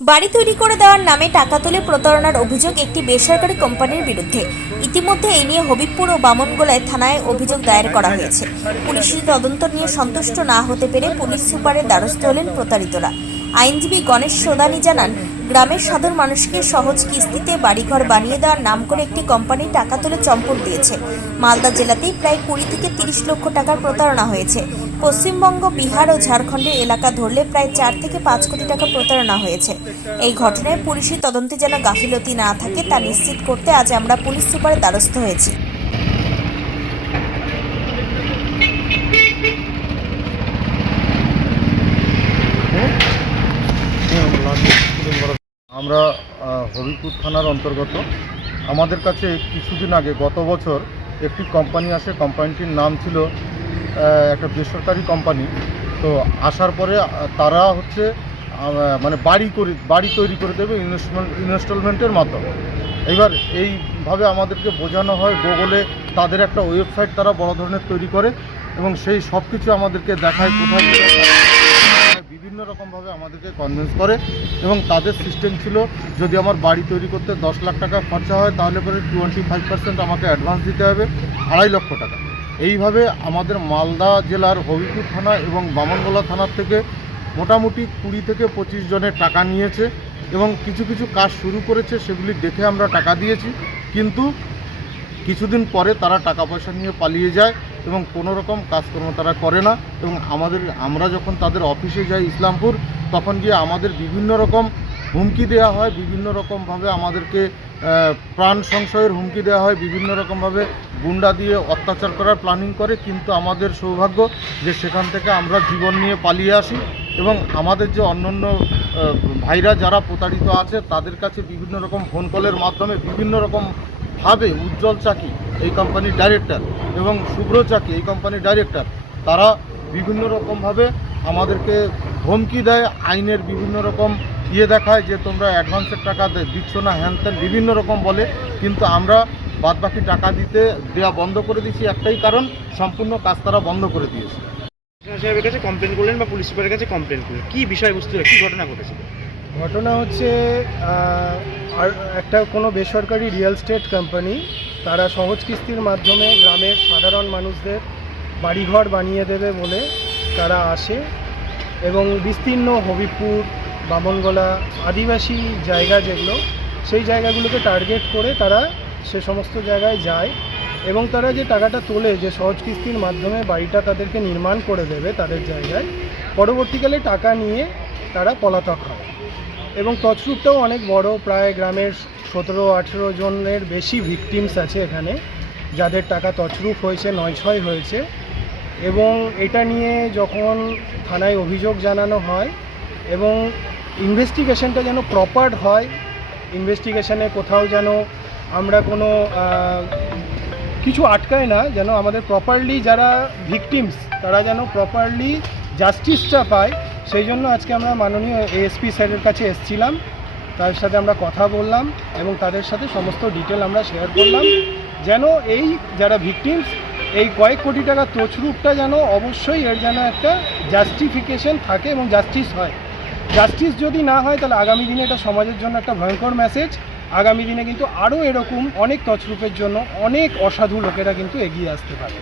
বাড়ি তৈরি করে দেওয়ার নামে টাকা তুলে প্রতারণার অভিযোগ একটি বেসরকারি কোম্পানির বিরুদ্ধে। ইতিমধ্যে এ নিয়ে হবিবপুর ও বামনগোলায় থানায় অভিযোগ দায়ের করা হয়েছে। পুলিশের তদন্ত নিয়ে সন্তুষ্ট না হতে পেরে পুলিশ সুপারের দ্বারস্থ হলেন প্রতারিতরা। আইনজীবী গণেশ সোদানি জানান গ্রামের সাধারণ মানুষকে সহজ কিস্তিতে বাড়িঘর বানিয়ে দেওয়ার নাম করে একটি কোম্পানি টাকা তুলে চম্পট দিয়েছে। মালদা জেলাতেই প্রায় কুড়ি থেকে তিরিশ লক্ষ টাকার প্রতারণা হয়েছে। পশ্চিমবঙ্গ, বিহার ও ঝাড়খণ্ডের এলাকা ধরলে প্রায় চার থেকে পাঁচ কোটি টাকা প্রতারণা হয়েছে। এই ঘটনায় পুলিশের তদন্তে যেন গাফিলতি না থাকে, তা নিশ্চিত করতে আজ আমরা পুলিশ সুপারের দ্বারস্থ হয়েছি। আমরা হবিপুর থানার অন্তর্গত। আমাদের কাছে কিছুদিন আগে, গত বছর একটি কোম্পানি আসে কোম্পানিটির নাম ছিল একটা বেসরকারি কোম্পানি তো আসার পরে তারা হচ্ছে মানে বাড়ি করে, বাড়ি তৈরি করে দেবে ইনভেস্টমেন্ট ইনস্টলমেন্টের মাধ্যমে। এবার এইভাবে আমাদেরকে বোঝানো হয়, গুগলে তাদের একটা ওয়েবসাইট তারা বড় ধরনের তৈরি করে এবং সেই সব কিছু আমাদেরকে দেখায় কোথায়। বিভিন্ন রকমভাবে আমাদেরকে কনভিন্স করে এবং তাদের সিস্টেম ছিল, যদি আমার বাড়ি তৈরি করতে দশ লাখ টাকা খরচা হয়, তাহলে পরে টোয়েন্টি ফাইভ আমাকে অ্যাডভান্স দিতে হবে, আড়াই লক্ষ টাকা। এইভাবে আমাদের মালদা জেলার হবিপুর থানা এবং বামনগোলা থানার থেকে মোটামুটি কুড়ি থেকে পঁচিশ জনের টাকা নিয়েছে এবং কিছু কিছু কাজ শুরু করেছে, সেগুলি দেখে আমরা টাকা দিয়েছি। কিন্তু কিছুদিন পরে তারা টাকা পয়সা নিয়ে পালিয়ে যায়। এবং কোনো রকম কাজকর্ম তারা করে না এবং আমাদের, আমরা যখন তাদের অফিসে যাই ইসলামপুর, তখন গিয়ে আমাদের বিভিন্ন রকম হুমকি দেওয়া হয়, বিভিন্ন রকমভাবে আমাদেরকে প্রাণ সংশয়ের হুমকি দেওয়া হয়, বিভিন্ন রকমভাবে গুন্ডা দিয়ে অত্যাচার করার প্ল্যানিং করে। কিন্তু আমাদের সৌভাগ্য যে সেখান থেকে আমরা জীবন নিয়ে পালিয়ে আসি এবং আমাদের যে অন্যান্য ভাইরা যারা প্রতারিত আছে, তাদের কাছে বিভিন্ন রকম ফোন কলের মাধ্যমে বিভিন্ন রকম ভাবে উজ্জ্বল চাকি এই কোম্পানির ডাইরেক্টর এবং শুভ্র চাকি এই কোম্পানির ডাইরেক্টর তারা বিভিন্ন রকমভাবে আমাদেরকে ধমকি দেয় আইনের বিভিন্ন রকম ইয়ে দেখায় যে তোমরা অ্যাডভান্সের টাকা দিচ্ছ না হ্যান ত্যান বিভিন্ন রকম বলে কিন্তু আমরা বাদবাকি টাকা দিতে দেওয়া বন্ধ করে দিয়েছি। একটাই কারণ সম্পূর্ণ কাজ তারা বন্ধ করে দিয়েছে। সাহেবের কাছে কমপ্লেন করলেন বা পুলিশ সুপারের কাছে কমপ্লেন করলেন? কি বিষয়বস্তু কি ঘটনা ঘটেছিল ঘটনা হচ্ছে আর একটা কোনো বেসরকারি রিয়েল স্টেট কোম্পানি তারা সহজ কিস্তির মাধ্যমে গ্রামের সাধারণ মানুষদের বাড়িঘর বানিয়ে দেবে বলে তারা আসে এবং বিস্তীর্ণ হবিপুর বামনগোলা আদিবাসী জায়গা যেগুলো, সেই জায়গাগুলোকে টার্গেট করে তারা সে সমস্ত জায়গায় যায় এবং তারা যে টাকাটা তোলে যে সহজ কিস্তির মাধ্যমে বাড়িটা তাদেরকে নির্মাণ করে দেবে তাদের জায়গায়, পরবর্তীকালে টাকা নিয়ে তারা পলাতক হয়। এবং তছরূপটাও অনেক বড়, প্রায় গ্রামের সতেরো, আঠেরো জনের বেশি ভিকটিমস আছে এখানে, যাদের টাকা তছরূপ হয়েছে নয় ছয় হয়েছে। এবং এটা নিয়ে যখন থানায় অভিযোগ জানানো হয় এবং ইনভেস্টিগেশনটা যেন প্রপার হয় ইনভেস্টিগেশনে কোথাও যেন আমরা কোনো কিছু আটকায় না, যেন আমাদের প্রপারলি যারা ভিকটিমস তারা যেন প্রপারলি জাস্টিসটা পায় সেই জন্য আজকে আমরা মাননীয় এএসপি স্যারের কাছে এসেছিলাম। তার সাথে আমরা কথা বললাম এবং তাদের সাথে সমস্ত ডিটেল আমরা শেয়ার করলাম। যেন এই যারা ভিকটিমস, এই কয়েক কোটি টাকা তছরূপটা যেন অবশ্যই এর যেন একটা জাস্টিফিকেশন থাকে এবং জাস্টিস হয়। জাস্টিস যদি না হয়, তাহলে আগামী দিনে এটা সমাজের জন্য একটা ভয়ঙ্কর মেসেজ আগামী দিনে কিন্তু আরও এরকম অনেক তছরূপের জন্য অনেক অসাধু লোকেরা কিন্তু এগিয়ে আসতে পারে।